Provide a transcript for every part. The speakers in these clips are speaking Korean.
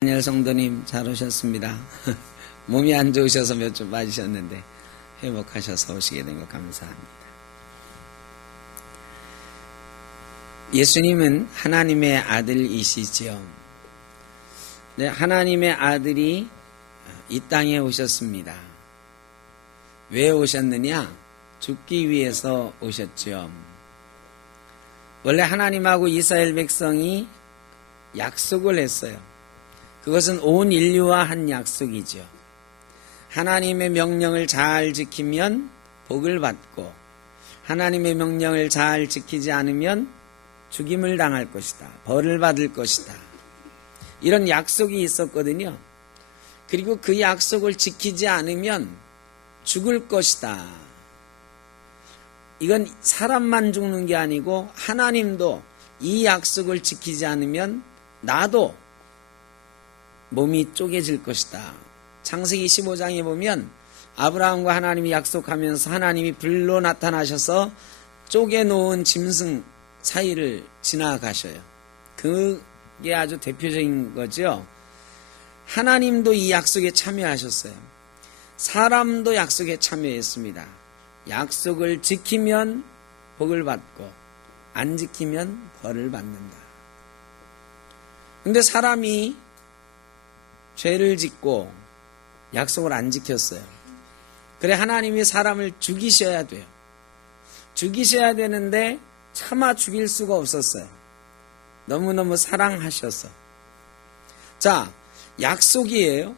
다니엘 성도님 잘 오셨습니다. 몸이 안 좋으셔서 몇 주 빠지셨는데 회복하셔서 오시게 된 것 감사합니다. 예수님은 하나님의 아들이시지요. 네, 하나님의 아들이 이 땅에 오셨습니다. 왜 오셨느냐? 죽기 위해서 오셨죠. 원래 하나님하고 이스라엘 백성이 약속을 했어요. 그것은 온 인류와 한 약속이죠. 하나님의 명령을 잘 지키면 복을 받고 하나님의 명령을 잘 지키지 않으면 죽임을 당할 것이다. 벌을 받을 것이다. 이런 약속이 있었거든요. 그리고 그 약속을 지키지 않으면 죽을 것이다. 이건 사람만 죽는 게 아니고 하나님도 이 약속을 지키지 않으면 나도 몸이 쪼개질 것이다. 창세기 15장에 보면 아브라함과 하나님이 약속하면서 하나님이 불로 나타나셔서 쪼개놓은 짐승 사이를 지나가셔요. 그게 아주 대표적인 거죠. 하나님도 이 약속에 참여하셨어요. 사람도 약속에 참여했습니다. 약속을 지키면 복을 받고 안 지키면 벌을 받는다. 근데 사람이 죄를 짓고 약속을 안 지켰어요. 그래 하나님이 사람을 죽이셔야 돼요. 죽이셔야 되는데 차마 죽일 수가 없었어요. 너무너무 사랑하셔서. 자, 약속이에요.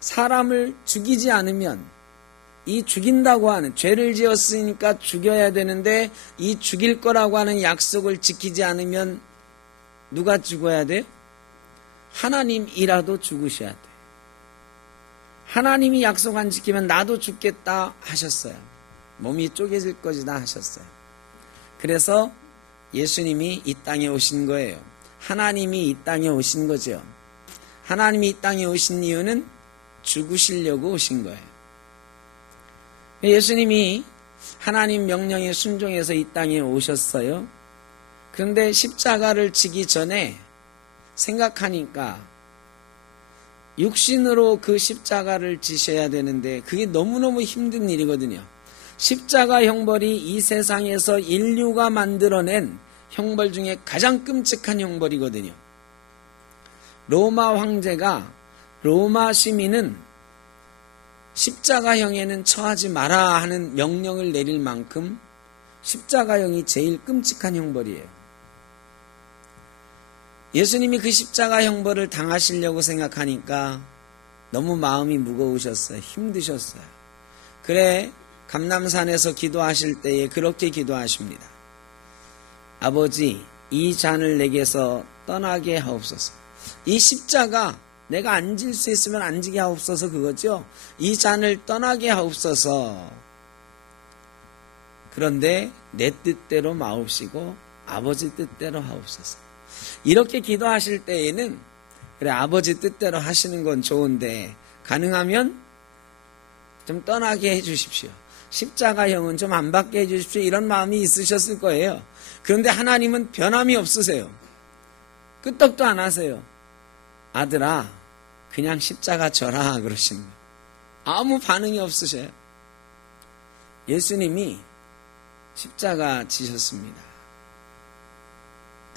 사람을 죽이지 않으면 이 죽인다고 하는 죄를 지었으니까 죽여야 되는데 이 죽일 거라고 하는 약속을 지키지 않으면 누가 죽어야 돼요? 하나님이라도 죽으셔야 돼요. 하나님이 약속 안 지키면 나도 죽겠다 하셨어요. 몸이 쪼개질 것이다 하셨어요. 그래서 예수님이 이 땅에 오신 거예요. 하나님이 이 땅에 오신 거죠. 하나님이 이 땅에 오신 이유는 죽으시려고 오신 거예요. 예수님이 하나님 명령에 순종해서 이 땅에 오셨어요. 그런데 십자가를 지기 전에 생각하니까 육신으로 그 십자가를 지셔야 되는데 그게 너무너무 힘든 일이거든요. 십자가 형벌이 이 세상에서 인류가 만들어낸 형벌 중에 가장 끔찍한 형벌이거든요. 로마 황제가 로마 시민은 십자가형에는 처하지 마라 하는 명령을 내릴 만큼 십자가형이 제일 끔찍한 형벌이에요. 예수님이 그 십자가 형벌을 당하시려고 생각하니까 너무 마음이 무거우셨어요. 힘드셨어요. 그래 감람산에서 기도하실 때에 그렇게 기도하십니다. 아버지, 이 잔을 내게서 떠나게 하옵소서. 이 십자가 내가 앉을 수 있으면 앉게 하옵소서 그거죠. 이 잔을 떠나게 하옵소서. 그런데 내 뜻대로 마옵시고 아버지 뜻대로 하옵소서. 이렇게 기도하실 때에는 그래 아버지 뜻대로 하시는 건 좋은데 가능하면 좀 떠나게 해주십시오. 십자가형은 좀 안 받게 해주십시오. 이런 마음이 있으셨을 거예요. 그런데 하나님은 변함이 없으세요. 끄떡도 안 하세요. 아들아 그냥 십자가 져라 그러시는 거예요. 아무 반응이 없으셔요. 예수님이 십자가 지셨습니다.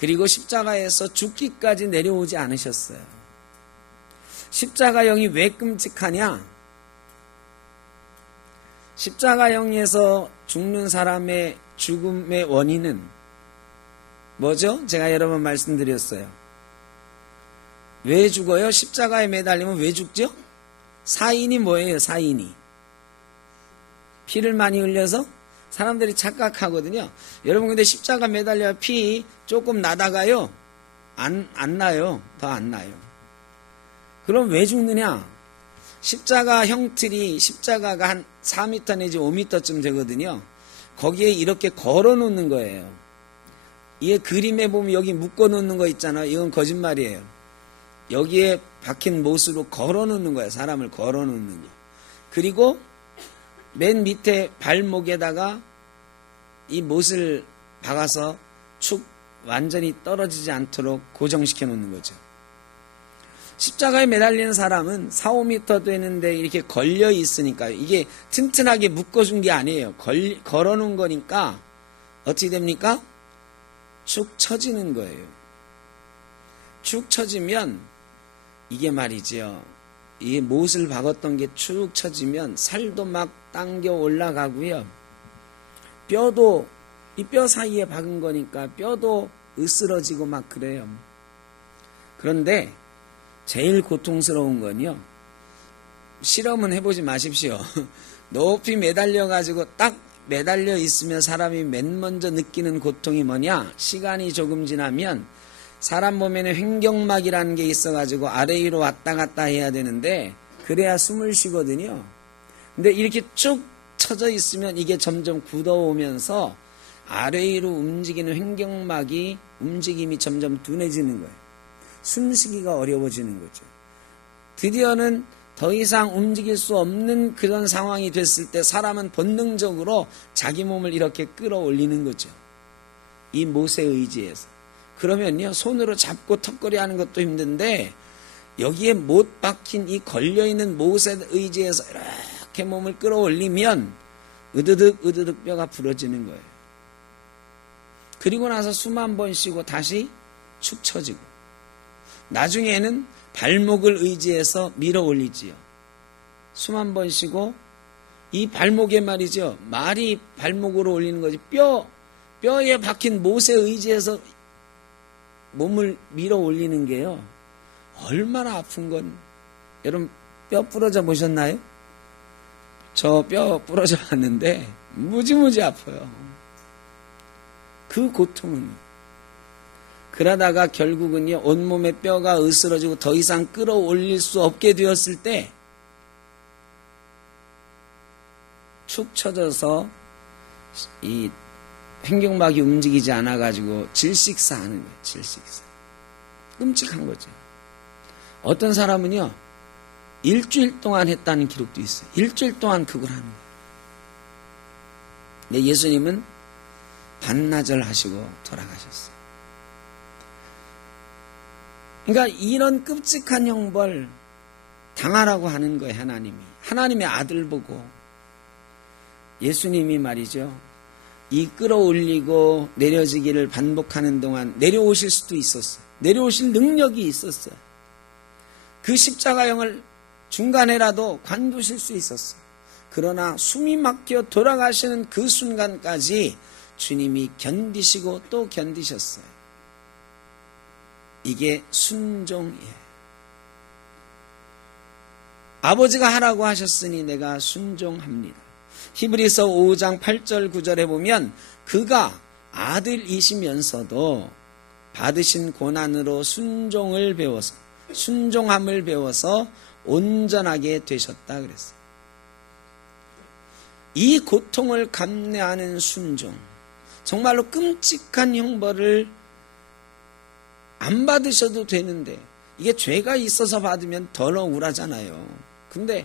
그리고 십자가에서 죽기까지 내려오지 않으셨어요. 십자가형이 왜 끔찍하냐? 십자가형에서 죽는 사람의 죽음의 원인은 뭐죠? 제가 여러 번 말씀드렸어요. 왜 죽어요? 십자가에 매달리면 왜 죽죠? 사인이 뭐예요? 사인이 피를 많이 흘려서 사람들이 착각하거든요. 여러분 근데 십자가 매달려 피 조금 나다가요 안 나요. 더 안 나요. 그럼 왜 죽느냐? 십자가 형틀이 십자가가 한 4m 내지 5m쯤 되거든요. 거기에 이렇게 걸어 놓는 거예요. 이게 그림에 보면 여기 묶어 놓는 거 있잖아요. 이건 거짓말이에요. 여기에 박힌 못으로 걸어 놓는 거예요. 사람을 걸어 놓는 거. 그리고 맨 밑에 발목에다가 이 못을 박아서 축 완전히 떨어지지 않도록 고정시켜 놓는 거죠. 십자가에 매달리는 사람은 4, 5m 되는데 이렇게 걸려 있으니까요. 이게 튼튼하게 묶어준 게 아니에요. 걸어놓은 거니까 어떻게 됩니까? 축 처지는 거예요. 축 처지면 이게 말이죠. 이 못을 박았던 게 축 처지면 살도 막 당겨 올라가고요. 뼈도 이 뼈 사이에 박은 거니까 뼈도 으스러지고 막 그래요. 그런데 제일 고통스러운 건요. 실험은 해보지 마십시오. 높이 매달려가지고 딱 매달려 있으면 사람이 맨 먼저 느끼는 고통이 뭐냐? 시간이 조금 지나면 사람 몸에는 횡격막이라는 게 있어가지고 아래 위로 왔다 갔다 해야 되는데 그래야 숨을 쉬거든요. 근데 이렇게 쭉 쳐져 있으면 이게 점점 굳어오면서 아래 위로 움직이는 횡격막이 움직임이 점점 둔해지는 거예요. 숨쉬기가 어려워지는 거죠. 드디어는 더 이상 움직일 수 없는 그런 상황이 됐을 때 사람은 본능적으로 자기 몸을 이렇게 끌어올리는 거죠. 이 못에 의지해서. 그러면요, 손으로 잡고 턱걸이 하는 것도 힘든데 여기에 못 박힌 이 걸려있는 못에 의지해서 이렇게 몸을 끌어올리면 으드득 뼈가 부러지는 거예요. 그리고 나서 숨 한 번 쉬고 다시 축 처지고 나중에는 발목을 의지해서 밀어 올리지요. 숨 한 번 쉬고 이 발목에 말이죠. 말이 발목으로 올리는 거지. 뼈에 박힌 못에 의지해서 몸을 밀어 올리는 게요. 얼마나 아픈 건 여러분 뼈 부러져 보셨나요? 저 뼈 부러져 봤는데 무지무지 아파요. 그 고통은 그러다가 결국은요 온몸의 뼈가 으스러지고 더 이상 끌어올릴 수 없게 되었을 때 축 처져서 이 횡격막이 움직이지 않아가지고 질식사 하는 거예요. 질식사. 끔찍한 거죠. 어떤 사람은요 일주일 동안 했다는 기록도 있어요. 일주일 동안 그걸 하는 거예요. 근데 예수님은 반나절 하시고 돌아가셨어요. 그러니까 이런 끔찍한 형벌 당하라고 하는 거예요. 하나님이. 하나님의 아들 보고 예수님이 말이죠. 이 끌어올리고 내려지기를 반복하는 동안 내려오실 수도 있었어요. 내려오실 능력이 있었어요. 그 십자가형을 중간에라도 관두실 수 있었어요. 그러나 숨이 막혀 돌아가시는 그 순간까지 주님이 견디시고 또 견디셨어요. 이게 순종이에요. 아버지가 하라고 하셨으니 내가 순종합니다. 히브리서 5장 8절 9절에 보면 그가 아들이시면서도 받으신 고난으로 순종함을 배워서 온전하게 되셨다 그랬어요. 이 고통을 감내하는 순종, 정말로 끔찍한 형벌을 안 받으셔도 되는데 이게 죄가 있어서 받으면 덜 억울하잖아요. 근데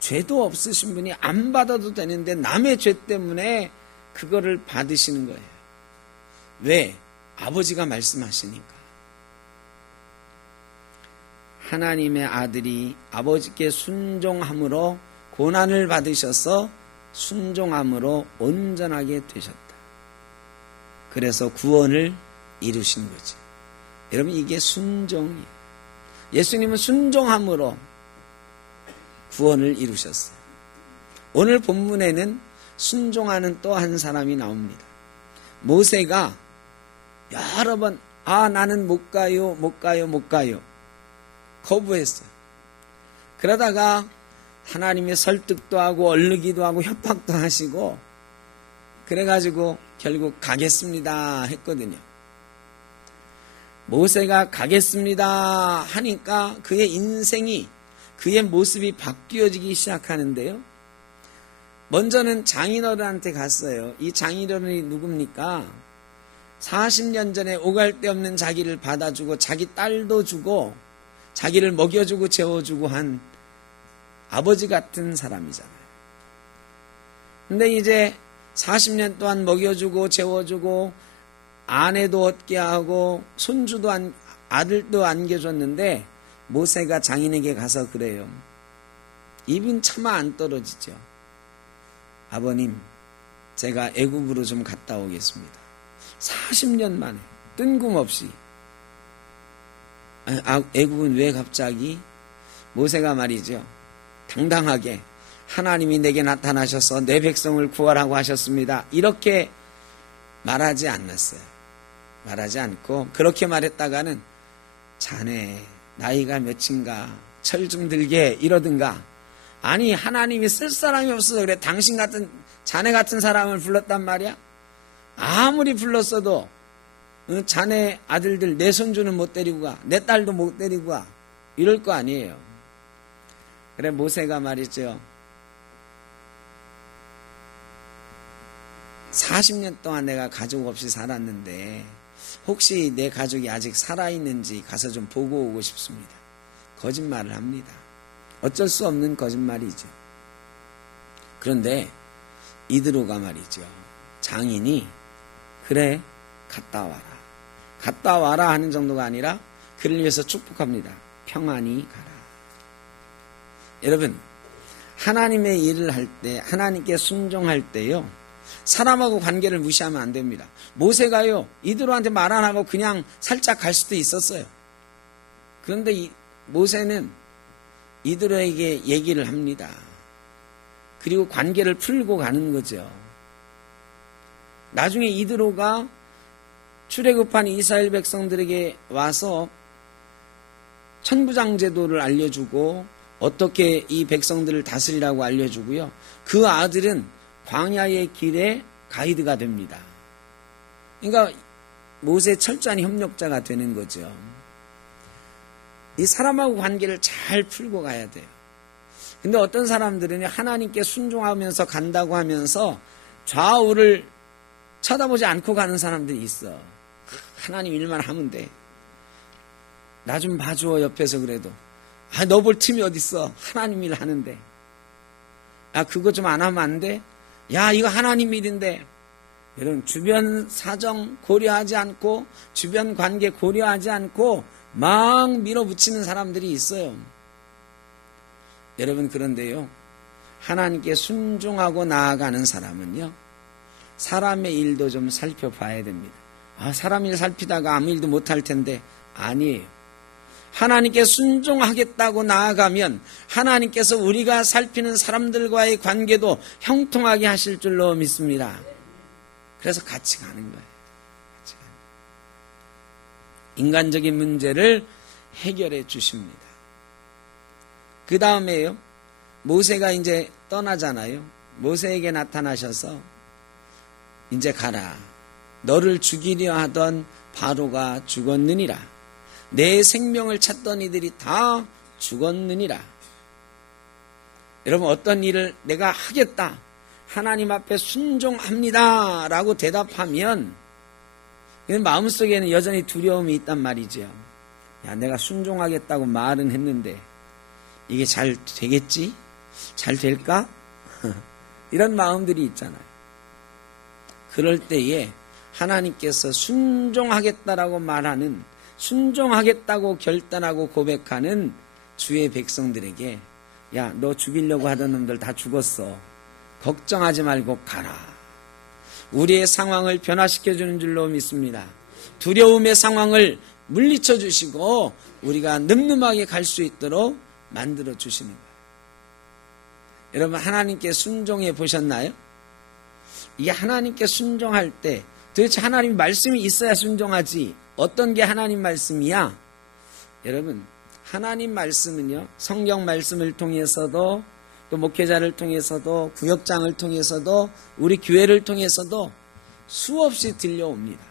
죄도 없으신 분이 안 받아도 되는데 남의 죄 때문에 그거를 받으시는 거예요. 왜? 아버지가 말씀하시니까. 하나님의 아들이 아버지께 순종함으로 고난을 받으셔서 순종함으로 온전하게 되셨다. 그래서 구원을 이루신 거지. 여러분 이게 순종이에요. 예수님은 순종함으로 구원을 이루셨어요. 오늘 본문에는 순종하는 또 한 사람이 나옵니다. 모세가 여러 번 나는 못 가요 거부했어요. 그러다가 하나님의 설득도 하고 얼르기도 하고 협박도 하시고 그래가지고 결국 가겠습니다 했거든요. 모세가 가겠습니다 하니까 그의 인생이 그의 모습이 바뀌어지기 시작하는데요. 먼저는 장인어른한테 갔어요. 이 장인어른이 누굽니까? 40년 전에 오갈 데 없는 자기를 받아주고 자기 딸도 주고 자기를 먹여주고 재워주고 한 아버지 같은 사람이잖아요. 근데 이제 40년 동안 먹여주고 재워주고 아내도 얻게 하고 손주도 아들도 안겨줬는데 모세가 장인에게 가서 그래요. 입은 차마 안 떨어지죠. 아버님, 제가 애굽으로 좀 갔다 오겠습니다. 40년 만에 뜬금없이. 애굽은 왜 갑자기? 모세가 말이죠, 당당하게 하나님이 내게 나타나셔서 내 백성을 구하라고 하셨습니다, 이렇게 말하지 않았어요. 말하지 않고 그렇게 말했다가는 자네 나이가 몇인가 철 좀 들게 이러든가, 아니 하나님이 쓸 사람이 없어서 그래 당신 같은 자네 같은 사람을 불렀단 말이야. 아무리 불렀어도 자네 아들들 내 손주는 못 데리고 가, 내 딸도 못 데리고 가, 이럴 거 아니에요. 그래 모세가 말이죠, 40년 동안 내가 가족 없이 살았는데 혹시 내 가족이 아직 살아있는지 가서 좀 보고 오고 싶습니다. 거짓말을 합니다. 어쩔 수 없는 거짓말이죠. 그런데 이드로가 말이죠, 장인이 그래 갔다 와라, 갔다 와라 하는 정도가 아니라 그를 위해서 축복합니다. 평안히 가라. 여러분, 하나님의 일을 할 때, 하나님께 순종할 때요, 사람하고 관계를 무시하면 안 됩니다. 모세가요, 이드로한테 말 안 하고 그냥 살짝 갈 수도 있었어요. 그런데 모세는 이드로에게 얘기를 합니다. 그리고 관계를 풀고 가는 거죠. 나중에 이드로가 출애굽한 이스라엘 백성들에게 와서 천부장 제도를 알려주고 어떻게 이 백성들을 다스리라고 알려주고요, 그 아들은 광야의 길에 가이드가 됩니다. 그러니까 모세 철저한 협력자가 되는 거죠. 이 사람하고 관계를 잘 풀고 가야 돼요. 근데 어떤 사람들은 하나님께 순종하면서 간다고 하면서 좌우를 쳐다보지 않고 가는 사람들이 있어. 하나님 일만 하면 돼. 나 좀 봐줘 옆에서. 그래도 너 볼 틈이 어딨어, 하나님 일 하는데. 그거 좀 안 하면 안 돼? 야, 이거 하나님 일인데. 여러분, 주변 사정 고려하지 않고, 주변 관계 고려하지 않고 막 밀어붙이는 사람들이 있어요. 여러분, 그런데요, 하나님께 순종하고 나아가는 사람은요, 사람의 일도 좀 살펴봐야 됩니다. 사람 일 살피다가 아무 일도 못할 텐데. 아니에요. 하나님께 순종하겠다고 나아가면 하나님께서 우리가 살피는 사람들과의 관계도 형통하게 하실 줄로 믿습니다. 그래서 같이 가는 거예요. 같이 가는 거예요. 인간적인 문제를 해결해 주십니다. 그 다음에요, 모세가 이제 떠나잖아요. 모세에게 나타나셔서 이제 가라. 너를 죽이려 하던 바로가 죽었느니라. 내 생명을 찾던 이들이 다 죽었느니라. 여러분, 어떤 일을 내가 하겠다, 하나님 앞에 순종합니다 라고 대답하면 마음속에는 여전히 두려움이 있단 말이죠. 야, 내가 순종하겠다고 말은 했는데 이게 잘 되겠지? 잘 될까? 이런 마음들이 있잖아요. 그럴 때에 하나님께서 순종하겠다라고 말하는, 순종하겠다고 결단하고 고백하는 주의 백성들에게, 야, 너 죽이려고 하던 놈들 다 죽었어, 걱정하지 말고 가라. 우리의 상황을 변화시켜주는 줄로 믿습니다. 두려움의 상황을 물리쳐 주시고 우리가 늠름하게 갈 수 있도록 만들어 주시는 거예요. 여러분, 하나님께 순종해 보셨나요? 이게 하나님께 순종할 때 도대체 하나님 말씀이 있어야 순종하지, 어떤 게 하나님 말씀이야? 여러분, 하나님 말씀은요, 성경 말씀을 통해서도, 또 목회자를 통해서도, 구역장을 통해서도, 우리 교회를 통해서도 수없이 들려옵니다.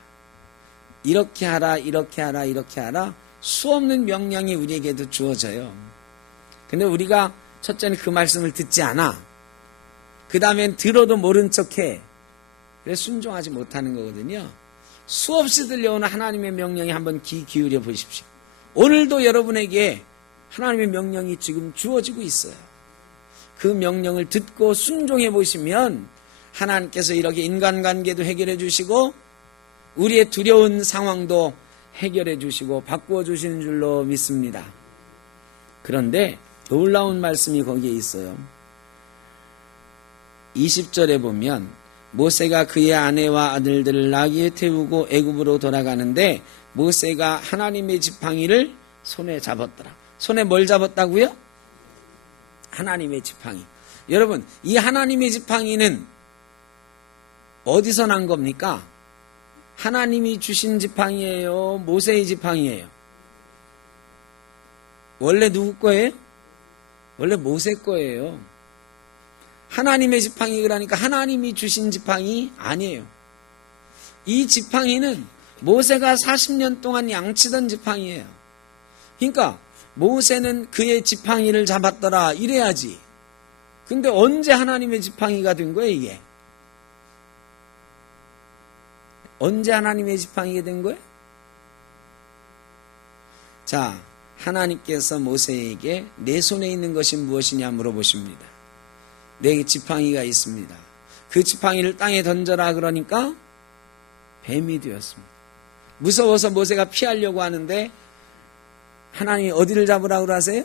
이렇게 하라, 이렇게 하라, 이렇게 하라, 수없는 명령이 우리에게도 주어져요. 근데 우리가 첫째는 그 말씀을 듣지 않아. 그 다음엔 들어도 모른 척해. 그래서 순종하지 못하는 거거든요. 수없이 들려오는 하나님의 명령에 한번 귀 기울여 보십시오. 오늘도 여러분에게 하나님의 명령이 지금 주어지고 있어요. 그 명령을 듣고 순종해 보시면 하나님께서 이렇게 인간관계도 해결해 주시고 우리의 두려운 상황도 해결해 주시고 바꾸어 주시는 줄로 믿습니다. 그런데 놀라운 말씀이 거기에 있어요. 20절에 보면 모세가 그의 아내와 아들들을 나귀에 태우고 애굽으로 돌아가는데 모세가 하나님의 지팡이를 손에 잡았더라. 손에 뭘 잡았다고요? 하나님의 지팡이. 여러분, 이 하나님의 지팡이는 어디서 난 겁니까? 하나님이 주신 지팡이예요? 모세의 지팡이예요? 원래 누구 거예요? 원래 모세 거예요. 하나님의 지팡이 그러니까 하나님이 주신 지팡이 아니에요. 이 지팡이는 모세가 40년 동안 양치던 지팡이에요. 그러니까 모세는 그의 지팡이를 잡았더라 이래야지. 근데 언제 하나님의 지팡이가 된 거예요, 이게? 언제 하나님의 지팡이가 된 거예요? 자, 하나님께서 모세에게 내 손에 있는 것이 무엇이냐 물어보십니다. 내 지팡이가 있습니다. 그 지팡이를 땅에 던져라 그러니까 뱀이 되었습니다. 무서워서 모세가 피하려고 하는데 하나님이 어디를 잡으라고 하세요?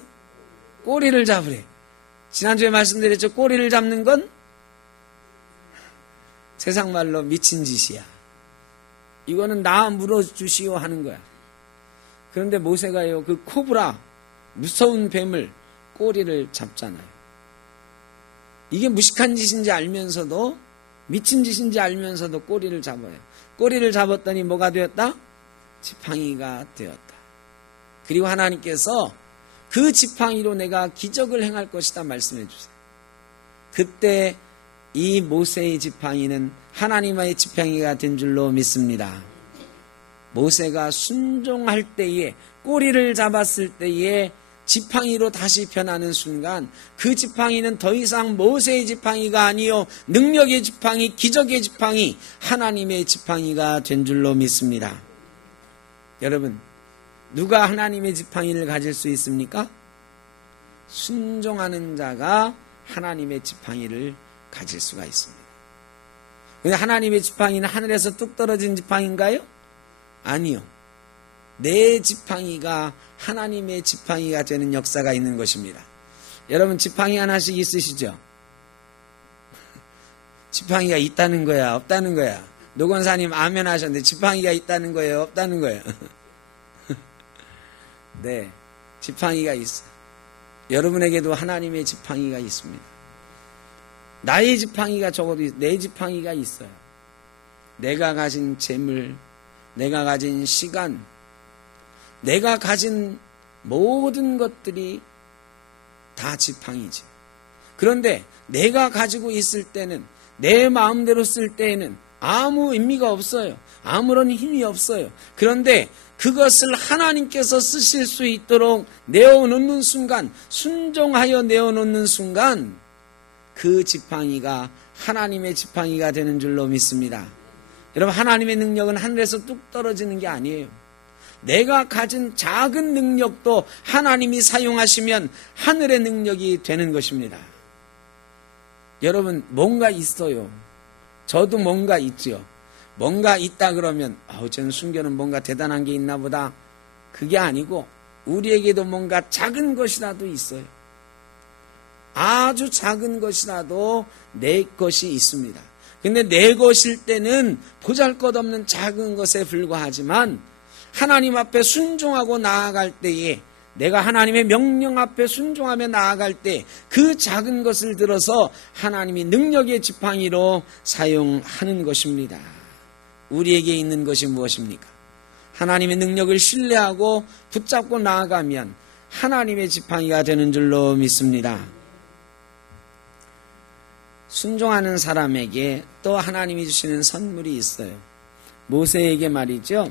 꼬리를 잡으래. 지난주에 말씀드렸죠. 꼬리를 잡는 건 세상 말로 미친 짓이야. 이거는 나 물어주시오 하는 거야. 그런데 모세가요, 그 코브라, 무서운 뱀을 꼬리를 잡잖아요. 이게 무식한 짓인지 알면서도, 미친 짓인지 알면서도 꼬리를 잡아요. 꼬리를 잡았더니 뭐가 되었다? 지팡이가 되었다. 그리고 하나님께서 그 지팡이로 내가 기적을 행할 것이다 말씀해 주세요. 그때 이 모세의 지팡이는 하나님의 지팡이가 된 줄로 믿습니다. 모세가 순종할 때에, 꼬리를 잡았을 때에 지팡이로 다시 변하는 순간 그 지팡이는 더 이상 모세의 지팡이가 아니요 능력의 지팡이, 기적의 지팡이, 하나님의 지팡이가 된 줄로 믿습니다. 여러분, 누가 하나님의 지팡이를 가질 수 있습니까? 순종하는 자가 하나님의 지팡이를 가질 수가 있습니다. 근데 하나님의 지팡이는 하늘에서 뚝 떨어진 지팡이인가요? 아니요. 내 지팡이가 하나님의 지팡이가 되는 역사가 있는 것입니다. 여러분, 지팡이 하나씩 있으시죠? 지팡이가 있다는 거야, 없다는 거야? 노건사님 아멘 하셨는데 지팡이가 있다는 거예요, 없다는 거예요? 네, 지팡이가 있어요. 여러분에게도 하나님의 지팡이가 있습니다. 나의 지팡이가 적어도 내 지팡이가 있어요. 내가 가진 재물, 내가 가진 시간, 내가 가진 모든 것들이 다 지팡이지. 그런데 내가 가지고 있을 때는, 내 마음대로 쓸 때에는 아무 의미가 없어요. 아무런 힘이 없어요. 그런데 그것을 하나님께서 쓰실 수 있도록 내어놓는 순간, 순종하여 내어놓는 순간 그 지팡이가 하나님의 지팡이가 되는 줄로 믿습니다. 여러분, 하나님의 능력은 하늘에서 뚝 떨어지는 게 아니에요. 내가 가진 작은 능력도 하나님이 사용하시면 하늘의 능력이 되는 것입니다. 여러분, 뭔가 있어요. 저도 뭔가 있죠. 뭔가 있다 그러면 저는 순교는 뭔가 대단한 게 있나 보다. 그게 아니고 우리에게도 뭔가 작은 것이라도 있어요. 아주 작은 것이라도 내 것이 있습니다. 근데 내 것일 때는 보잘것없는 작은 것에 불과하지만 하나님 앞에 순종하고 나아갈 때에, 내가 하나님의 명령 앞에 순종하며 나아갈 때 그 작은 것을 들어서 하나님이 능력의 지팡이로 사용하는 것입니다. 우리에게 있는 것이 무엇입니까? 하나님의 능력을 신뢰하고 붙잡고 나아가면 하나님의 지팡이가 되는 줄로 믿습니다. 순종하는 사람에게 또 하나님이 주시는 선물이 있어요. 모세에게 말이죠.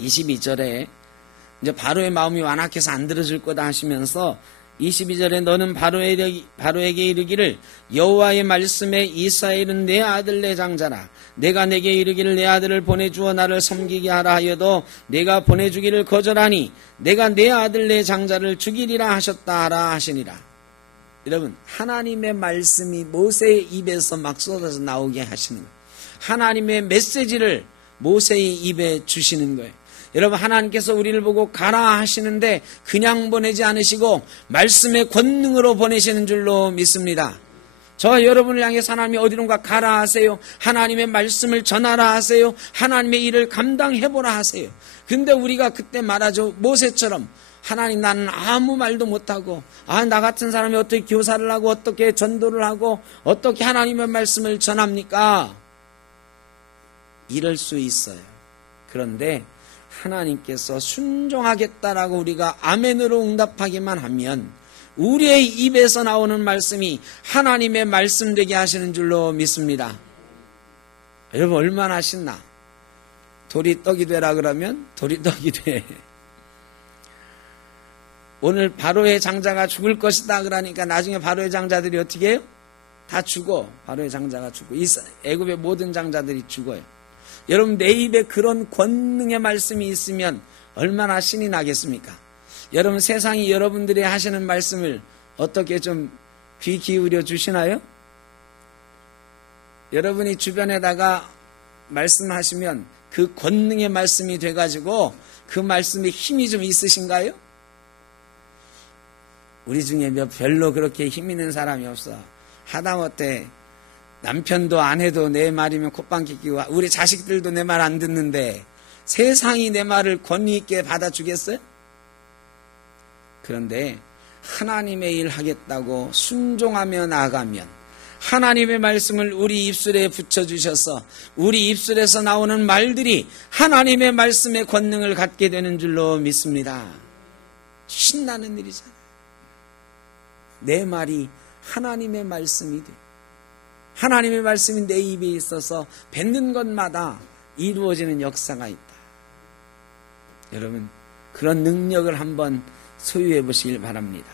22절에 이제 바로의 마음이 완악해서 안 들어줄 거다 하시면서 22절에 너는 바로에게 이르기를 여호와의 말씀에 이스라엘은 내 아들 내 장자라. 내가 내게 이르기를 내 아들을 보내주어 나를 섬기게 하라 하여도 내가 보내주기를 거절하니 내가 내 아들 내 장자를 죽이리라 하셨다 하라 하시니라. 여러분, 하나님의 말씀이 모세의 입에서 막 쏟아져 나오게 하시는 거예요. 하나님의 메시지를 모세의 입에 주시는 거예요. 여러분, 하나님께서 우리를 보고 가라 하시는데 그냥 보내지 않으시고 말씀의 권능으로 보내시는 줄로 믿습니다. 저 여러분을 향해서 하나님이 어디론가 가라 하세요. 하나님의 말씀을 전하라 하세요. 하나님의 일을 감당해보라 하세요. 근데 우리가 그때 말하죠. 모세처럼 하나님, 나는 아무 말도 못하고, 나 같은 사람이 어떻게 교사를 하고 어떻게 전도를 하고 어떻게 하나님의 말씀을 전합니까? 이럴 수 있어요. 그런데 하나님께서 순종하겠다라고 우리가 아멘으로 응답하기만 하면 우리의 입에서 나오는 말씀이 하나님의 말씀 되게 하시는 줄로 믿습니다. 여러분, 얼마나 신나? 돌이 떡이 되라 그러면 돌이 떡이 돼. 오늘 바로의 장자가 죽을 것이다 그러니까 나중에 바로의 장자들이 어떻게 해요? 다 죽어. 바로의 장자가 죽고 애굽의 모든 장자들이 죽어요. 여러분, 내 입에 그런 권능의 말씀이 있으면 얼마나 신이 나겠습니까? 여러분, 세상이 여러분들이 하시는 말씀을 어떻게 좀 귀 기울여 주시나요? 여러분이 주변에다가 말씀하시면 그 권능의 말씀이 돼가지고 그 말씀에 힘이 좀 있으신가요? 우리 중에 별로 그렇게 힘 있는 사람이 없어. 하다못해 남편도 아내도 내 말이면 콧방귀 끼고 우리 자식들도 내 말 안 듣는데 세상이 내 말을 권위 있게 받아주겠어요? 그런데 하나님의 일 하겠다고 순종하며 나아가면 하나님의 말씀을 우리 입술에 붙여주셔서 우리 입술에서 나오는 말들이 하나님의 말씀의 권능을 갖게 되는 줄로 믿습니다. 신나는 일이잖아요. 내 말이 하나님의 말씀이 돼. 하나님의 말씀이 내 입에 있어서 뱉는 것마다 이루어지는 역사가 있다. 여러분, 그런 능력을 한번 소유해 보시길 바랍니다.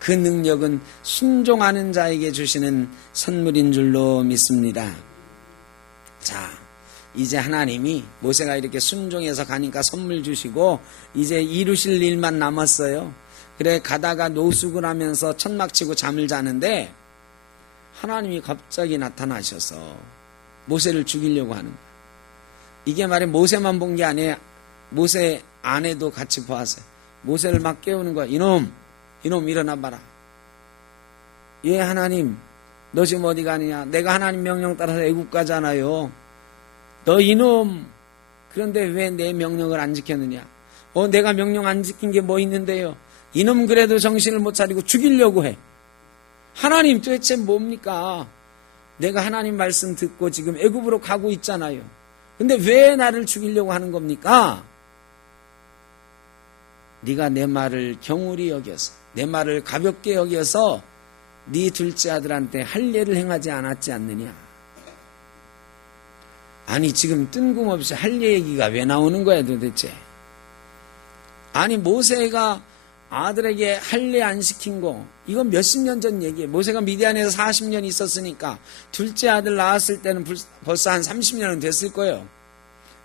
그 능력은 순종하는 자에게 주시는 선물인 줄로 믿습니다. 자, 이제 하나님이 모세가 이렇게 순종해서 가니까 선물 주시고 이제 이루실 일만 남았어요. 그래, 가다가 노숙을 하면서 천막 치고 잠을 자는데 하나님이 갑자기 나타나셔서 모세를 죽이려고 하는 거예요. 이게 말이 모세만 본 게 아니에요. 모세 아내도 같이 보았어요. 모세를 막 깨우는 거야. 이놈 일어나 봐라. 예, 하나님, 너 지금 어디 가느냐? 내가 하나님 명령 따라서 애국 가잖아요. 너 이놈, 그런데 왜 내 명령을 안 지켰느냐? 내가 명령 안 지킨 게 뭐 있는데요? 이놈 그래도 정신을 못 차리고 죽이려고 해. 하나님 도대체 뭡니까? 내가 하나님 말씀 듣고 지금 애굽으로 가고 있잖아요. 근데 왜 나를 죽이려고 하는 겁니까? 네가 내 말을 경홀히 여겨서, 내 말을 가볍게 여겨서 네 둘째 아들한테 할례를 행하지 않았지 않느냐? 아니, 지금 뜬금없이 할례 얘기가 왜 나오는 거야 도대체? 아니, 모세가 아들에게 할례 안 시킨 거, 이건 몇십 년 전 얘기예요. 모세가 미디안에서 40년 있었으니까 둘째 아들 낳았을 때는 벌써 한 30년은 됐을 거예요.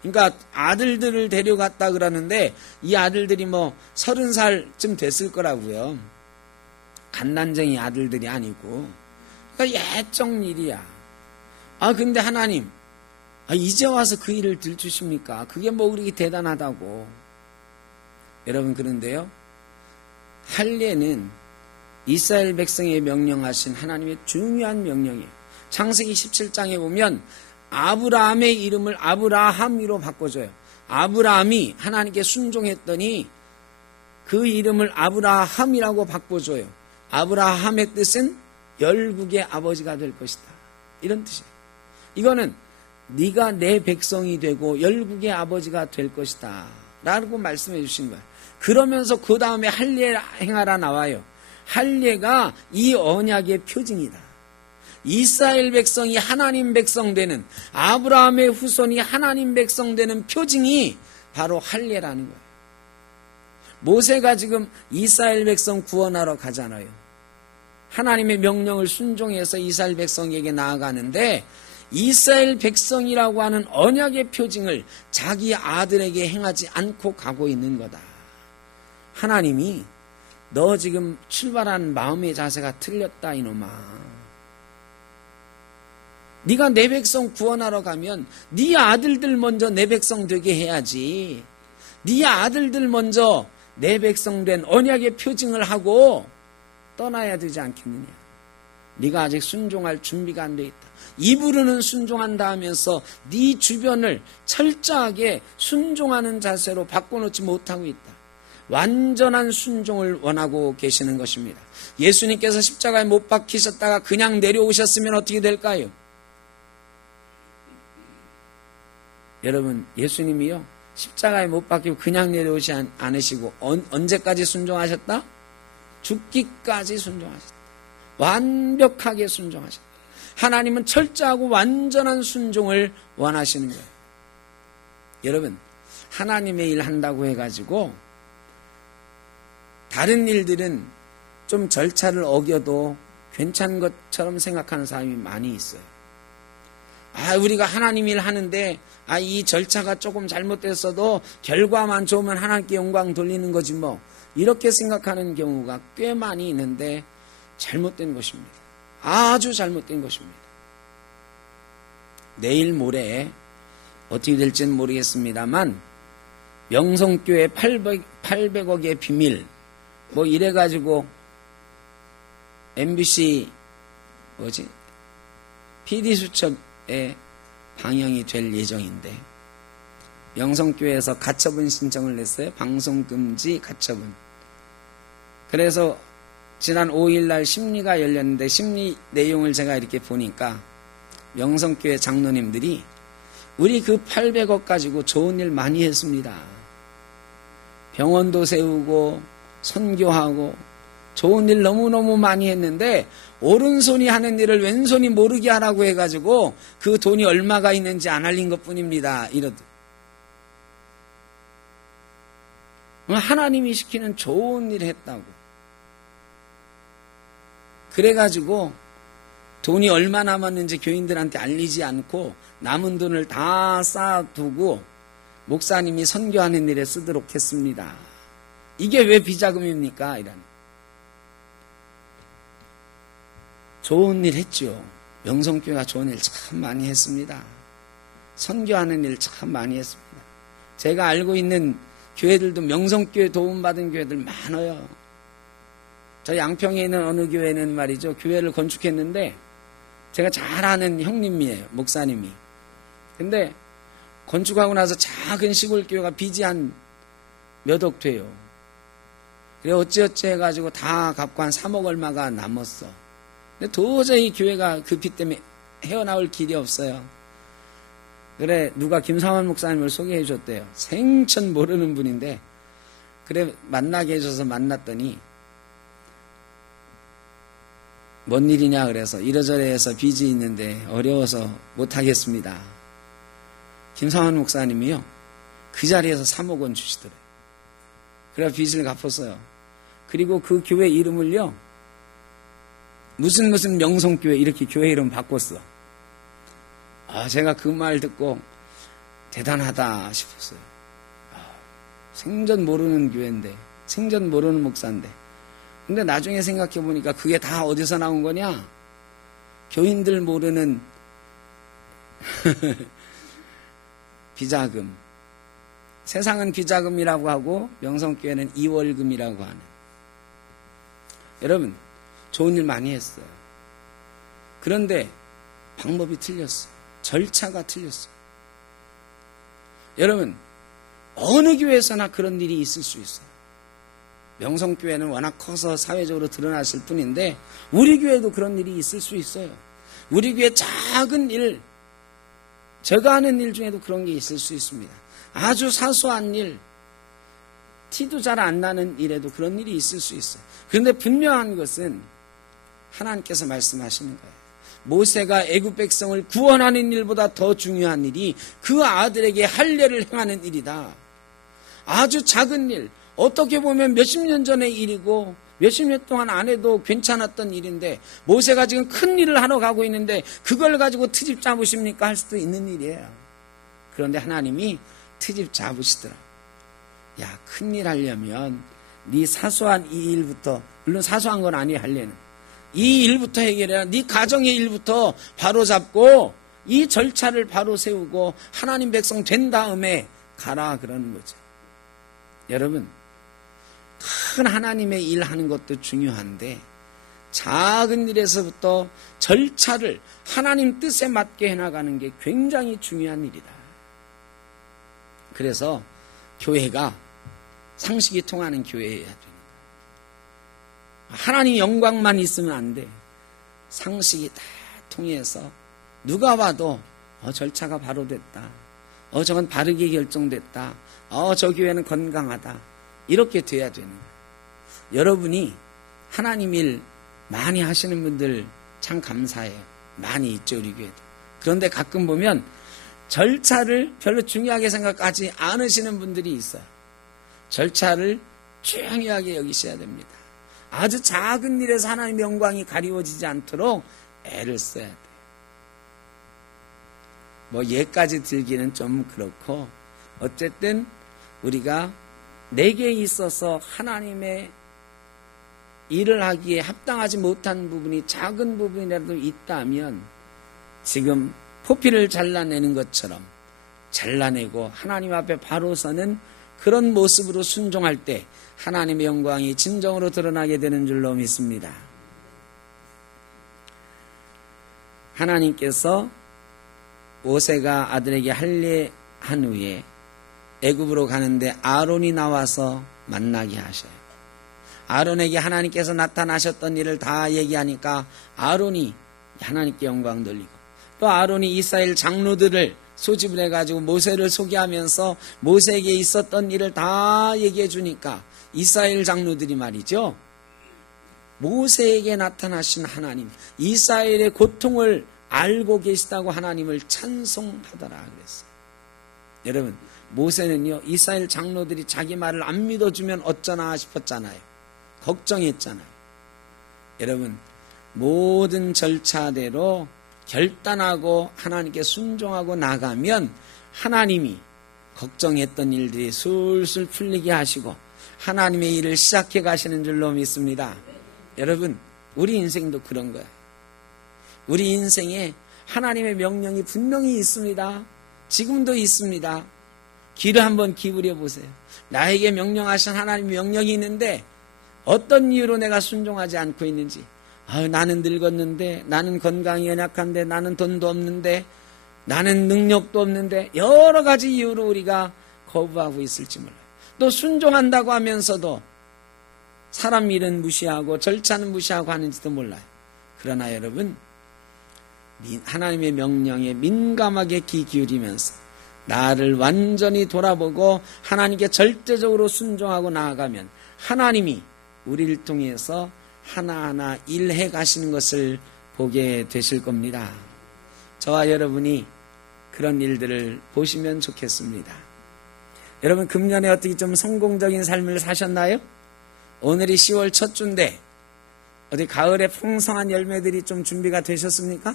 그러니까 아들들을 데려갔다 그러는데 이 아들들이 30살쯤 됐을 거라고요. 갓난쟁이 아들들이 아니고. 그러니까 옛적 일이야. 근데 하나님, 이제 와서 그 일을 들추십니까? 그게 그렇게 대단하다고. 여러분, 그런데요, 할례는 이스라엘 백성에 명령하신 하나님의 중요한 명령이에요. 창세기 17장에 보면 아브라함의 이름을 아브라함이로 바꿔줘요. 아브라함이 하나님께 순종했더니 그 이름을 아브라함이라고 바꿔줘요. 아브라함의 뜻은 열국의 아버지가 될 것이다. 이런 뜻이에요. 이거는 네가 내 백성이 되고 열국의 아버지가 될 것이다 라고 말씀해 주신 거예요. 그러면서 그 다음에 할례 행하라 나와요. 할례가 이 언약의 표징이다. 이스라엘 백성이 하나님 백성 되는, 아브라함의 후손이 하나님 백성 되는 표징이 바로 할례라는 거예요. 모세가 지금 이스라엘 백성 구원하러 가잖아요. 하나님의 명령을 순종해서 이스라엘 백성에게 나아가는데 이스라엘 백성이라고 하는 언약의 표징을 자기 아들에게 행하지 않고 가고 있는 거다. 하나님이 너 지금 출발한 마음의 자세가 틀렸다 이놈아. 네가 내 백성 구원하러 가면 네 아들들 먼저 내 백성 되게 해야지. 네 아들들 먼저 내 백성 된 언약의 표징을 하고 떠나야 되지 않겠느냐. 네가 아직 순종할 준비가 안 돼 있다. 입으로는 순종한다 하면서 네 주변을 철저하게 순종하는 자세로 바꿔놓지 못하고 있다. 완전한 순종을 원하고 계시는 것입니다. 예수님께서 십자가에 못 박히셨다가 그냥 내려오셨으면 어떻게 될까요? 여러분, 예수님이요, 십자가에 못 박히고 그냥 내려오지 않으시고 언제까지 순종하셨다? 죽기까지 순종하셨다. 완벽하게 순종하셨다. 하나님은 철저하고 완전한 순종을 원하시는 거예요. 여러분, 하나님의 일 한다고 해가지고 다른 일들은 좀 절차를 어겨도 괜찮은 것처럼 생각하는 사람이 많이 있어요. 우리가 하나님 일 하는데 이 절차가 조금 잘못됐어도 결과만 좋으면 하나님께 영광 돌리는 거지 뭐, 이렇게 생각하는 경우가 꽤 많이 있는데 잘못된 것입니다. 아주 잘못된 것입니다. 내일 모레 어떻게 될지는 모르겠습니다만 명성교회 800억의 비밀 뭐 이래가지고 MBC PD수첩에 방영이 될 예정인데, 명성교회에서 가처분 신청을 냈어요. 방송금지 가처분. 그래서 지난 5일날 심리가 열렸는데 심리 내용을 제가 이렇게 보니까 명성교회 장로님들이 우리 그 800억 가지고 좋은 일 많이 했습니다. 병원도 세우고 선교하고 좋은 일 너무너무 많이 했는데 오른손이 하는 일을 왼손이 모르게 하라고 해가지고 그 돈이 얼마가 있는지 안 알린 것뿐입니다. 이러듯. 하나님이 시키는 좋은 일을 했다고. 그래가지고 돈이 얼마 남았는지 교인들한테 알리지 않고 남은 돈을 다 쌓아두고 목사님이 선교하는 일에 쓰도록 했습니다. 이게 왜 비자금입니까? 이런. 좋은 일 했죠. 명성교회가 좋은 일 참 많이 했습니다. 선교하는 일 참 많이 했습니다. 제가 알고 있는 교회들도 명성교회 도움받은 교회들 많아요. 저 양평에 있는 어느 교회는 말이죠, 교회를 건축했는데 제가 잘 아는 형님이에요. 목사님이. 근데 건축하고 나서 작은 시골 교회가 빚이 한 몇 억 돼요. 그래 어찌어찌 해가지고 다 갚고 한 3억 얼마가 남았어. 근데 도저히 교회가 그 빚 때문에 헤어나올 길이 없어요. 그래 누가 김상환 목사님을 소개해 줬대요. 생전 모르는 분인데 그래 만나게 해줘서 만났더니 뭔 일이냐 그래서 이러저러 해서 빚이 있는데 어려워서 못하겠습니다. 김상환 목사님이요, 그 자리에서 3억 원 주시더래요. 그래 빚을 갚았어요. 그리고 그 교회 이름을요, 무슨 명성교회 이렇게 교회 이름 바꿨어. 제가 그 말 듣고 대단하다 싶었어요. 생전 모르는 교회인데, 생전 모르는 목사인데. 근데 나중에 생각해 보니까 그게 다 어디서 나온 거냐? 교인들 모르는 비자금. 세상은 비자금이라고 하고 명성교회는 이월금이라고 하는. 여러분, 좋은 일 많이 했어요. 그런데 방법이 틀렸어요. 절차가 틀렸어요. 여러분, 어느 교회에서나 그런 일이 있을 수 있어요. 명성교회는 워낙 커서 사회적으로 드러났을 뿐인데 우리 교회도 그런 일이 있을 수 있어요. 우리 교회 작은 일, 제가 하는 일 중에도 그런 게 있을 수 있습니다. 아주 사소한 일, 티도 잘 안 나는 일에도 그런 일이 있을 수 있어요. 그런데 분명한 것은 하나님께서 말씀하시는 거예요. 모세가 애굽 백성을 구원하는 일보다 더 중요한 일이 그 아들에게 할례를 행하는 일이다. 아주 작은 일, 어떻게 보면 몇십 년 전의 일이고 몇십 년 동안 안 해도 괜찮았던 일인데 모세가 지금 큰 일을 하러 가고 있는데 그걸 가지고 트집 잡으십니까? 할 수도 있는 일이에요. 그런데 하나님이 트집 잡으시더라. 야, 큰 일 하려면 네 사소한 이 일부터, 물론 사소한 건 아니에요. 할례는 이 일부터 해결해라. 네 가정의 일부터 바로 잡고 이 절차를 바로 세우고 하나님 백성 된 다음에 가라 그러는 거죠. 여러분, 큰 하나님의 일 하는 것도 중요한데 작은 일에서부터 절차를 하나님 뜻에 맞게 해나가는 게 굉장히 중요한 일이다. 그래서 교회가 상식이 통하는 교회여야 되는 거야. 하나님 영광만 있으면 안 돼. 상식이 다 통해서 누가 봐도 절차가 바로 됐다. 저건 바르게 결정됐다. 저 교회는 건강하다. 이렇게 돼야 되는 거야. 여러분이 하나님 일 많이 하시는 분들 참 감사해요. 많이 있죠, 우리 교회도. 그런데 가끔 보면 절차를 별로 중요하게 생각하지 않으시는 분들이 있어요. 절차를 중요하게 여기셔야 됩니다. 아주 작은 일에서 하나님의 영광이 가리워지지 않도록 애를 써야 돼요. 뭐 예까지 들기는 좀 그렇고 어쨌든 우리가 내게 있어서 하나님의 일을 하기에 합당하지 못한 부분이 작은 부분이라도 있다면 지금 포피를 잘라내는 것처럼 잘라내고 하나님 앞에 바로 서는 그런 모습으로 순종할 때 하나님의 영광이 진정으로 드러나게 되는 줄로 믿습니다. 하나님께서 모세가 아들에게 할례한 후에 애굽으로 가는데 아론이 나와서 만나게 하셔요. 아론에게 하나님께서 나타나셨던 일을 다 얘기하니까 아론이 하나님께 영광 돌리고 또 아론이 이스라엘 장로들을 소집을 해가지고 모세를 소개하면서 모세에게 있었던 일을 다 얘기해 주니까 이스라엘 장로들이 말이죠. 모세에게 나타나신 하나님, 이스라엘의 고통을 알고 계시다고 하나님을 찬송하더라 그랬어요. 여러분, 모세는요, 이스라엘 장로들이 자기 말을 안 믿어주면 어쩌나 싶었잖아요. 걱정했잖아요. 여러분, 모든 절차대로 결단하고 하나님께 순종하고 나가면 하나님이 걱정했던 일들이 술술 풀리게 하시고 하나님의 일을 시작해 가시는 줄로 믿습니다. 여러분, 우리 인생도 그런 거예요. 우리 인생에 하나님의 명령이 분명히 있습니다. 지금도 있습니다. 귀를 한번 기울여 보세요. 나에게 명령하신 하나님의 명령이 있는데 어떤 이유로 내가 순종하지 않고 있는지. 나는 늙었는데, 나는 건강이 연약한데, 나는 돈도 없는데, 나는 능력도 없는데, 여러 가지 이유로 우리가 거부하고 있을지 몰라요. 또 순종한다고 하면서도 사람 일은 무시하고 절차는 무시하고 하는지도 몰라요. 그러나 여러분, 하나님의 명령에 민감하게 귀 기울이면서 나를 완전히 돌아보고 하나님께 절대적으로 순종하고 나아가면 하나님이 우리를 통해서 하나하나 일해 가시는 것을 보게 되실 겁니다. 저와 여러분이 그런 일들을 보시면 좋겠습니다. 여러분, 금년에 어떻게 좀 성공적인 삶을 사셨나요? 오늘이 10월 첫 주인데 어디 가을에 풍성한 열매들이 좀 준비가 되셨습니까?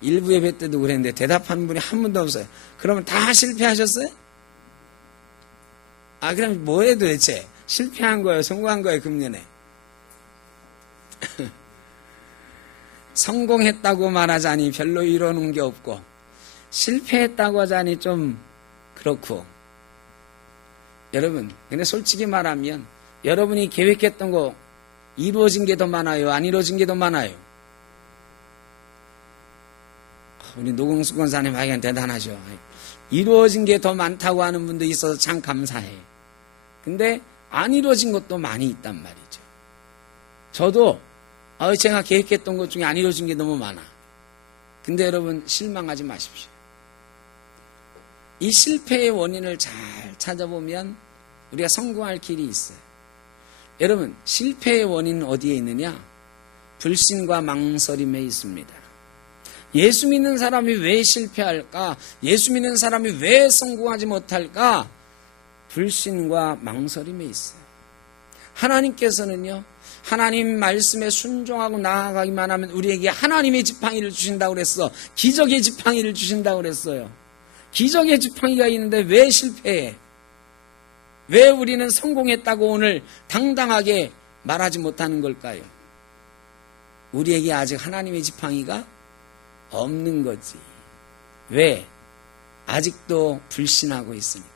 일부 예배 때도 그랬는데 대답하는 분이 한 분도 없어요. 그러면 다 실패하셨어요? 그럼 뭐해 도대체? 실패한 거예요? 성공한 거예요? 금년에? 성공했다고 말하자니 별로 이루는 게 없고 실패했다고 하자니 좀 그렇고. 여러분, 근데 솔직히 말하면 여러분이 계획했던 거 이루어진 게 더 많아요? 안 이루어진 게 더 많아요? 우리 노공수 권사님 하여간 대단하죠. 이루어진 게 더 많다고 하는 분도 있어서 참 감사해. 근데 안 이루어진 것도 많이 있단 말이죠. 저도 제가 계획했던 것 중에 안 이루어진 게 너무 많아. 근데 여러분, 실망하지 마십시오. 이 실패의 원인을 잘 찾아보면 우리가 성공할 길이 있어요. 여러분, 실패의 원인은 어디에 있느냐? 불신과 망설임에 있습니다. 예수 믿는 사람이 왜 실패할까? 예수 믿는 사람이 왜 성공하지 못할까? 불신과 망설임에 있어요. 하나님께서는요, 하나님 말씀에 순종하고 나아가기만 하면 우리에게 하나님의 지팡이를 주신다고 그랬어. 기적의 지팡이를 주신다고 그랬어요. 기적의 지팡이가 있는데 왜 실패해? 왜 우리는 성공했다고 오늘 당당하게 말하지 못하는 걸까요? 우리에게 아직 하나님의 지팡이가 없는 거지. 왜? 아직도 불신하고 있으니까.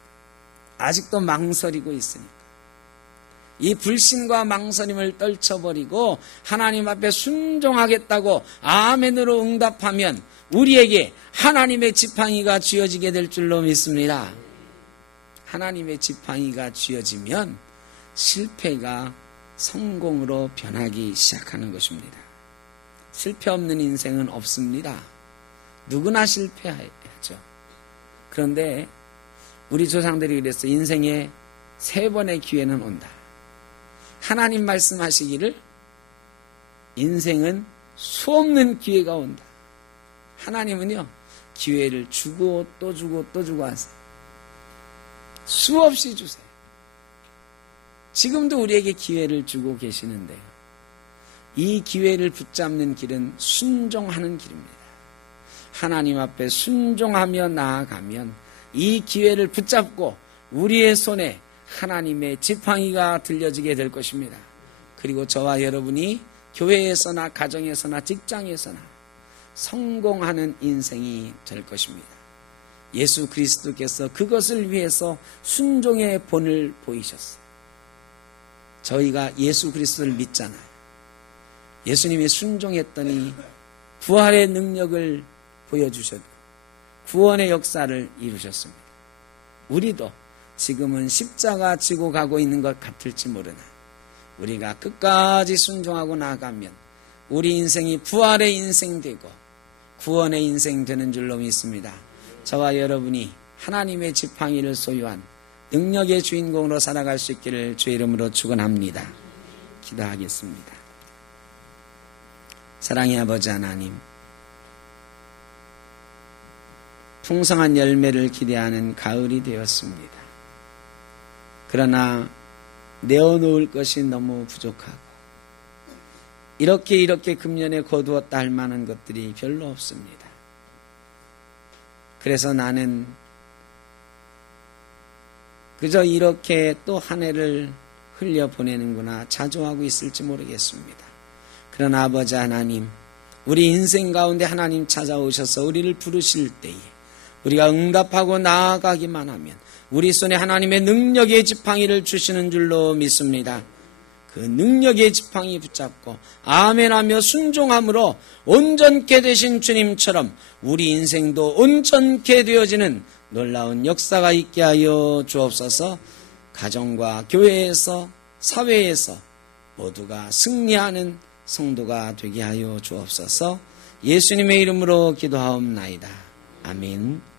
아직도 망설이고 있으니까. 이 불신과 망설임을 떨쳐버리고 하나님 앞에 순종하겠다고 아멘으로 응답하면 우리에게 하나님의 지팡이가 쥐어지게 될 줄로 믿습니다. 하나님의 지팡이가 쥐어지면 실패가 성공으로 변하기 시작하는 것입니다. 실패 없는 인생은 없습니다. 누구나 실패하죠. 그런데 우리 조상들이 그랬어요. 인생에 3번의 기회는 온다. 하나님 말씀하시기를 인생은 수없는 기회가 온다. 하나님은요, 기회를 주고 또 주고 또 주고 하세요. 수없이 주세요. 지금도 우리에게 기회를 주고 계시는데요. 이 기회를 붙잡는 길은 순종하는 길입니다. 하나님 앞에 순종하며 나아가면 이 기회를 붙잡고 우리의 손에 하나님의 지팡이가 들려지게 될 것입니다. 그리고 저와 여러분이 교회에서나 가정에서나 직장에서나 성공하는 인생이 될 것입니다. 예수 그리스도께서 그것을 위해서 순종의 본을 보이셨어요. 저희가 예수 그리스도를 믿잖아요. 예수님이 순종했더니 부활의 능력을 보여주셨고 구원의 역사를 이루셨습니다. 우리도 지금은 십자가 지고 가고 있는 것 같을지 모르나 우리가 끝까지 순종하고 나아가면 우리 인생이 부활의 인생 되고 구원의 인생 되는 줄로 믿습니다. 저와 여러분이 하나님의 지팡이를 소유한 능력의 주인공으로 살아갈 수 있기를 주의 이름으로 축원합니다. 기도하겠습니다. 사랑의 아버지 하나님, 풍성한 열매를 기대하는 가을이 되었습니다. 그러나 내어놓을 것이 너무 부족하고 이렇게 금년에 거두었다 할 만한 것들이 별로 없습니다. 그래서 나는 그저 이렇게 또 한 해를 흘려보내는구나 자조하고 있을지 모르겠습니다. 그러나 아버지 하나님, 우리 인생 가운데 하나님 찾아오셔서 우리를 부르실 때에 우리가 응답하고 나아가기만 하면 우리 손에 하나님의 능력의 지팡이를 주시는 줄로 믿습니다. 그 능력의 지팡이 붙잡고 아멘하며 순종함으로 온전케 되신 주님처럼 우리 인생도 온전케 되어지는 놀라운 역사가 있게 하여 주옵소서. 가정과 교회에서 사회에서 모두가 승리하는 성도가 되게 하여 주옵소서. 예수님의 이름으로 기도하옵나이다. 아멘.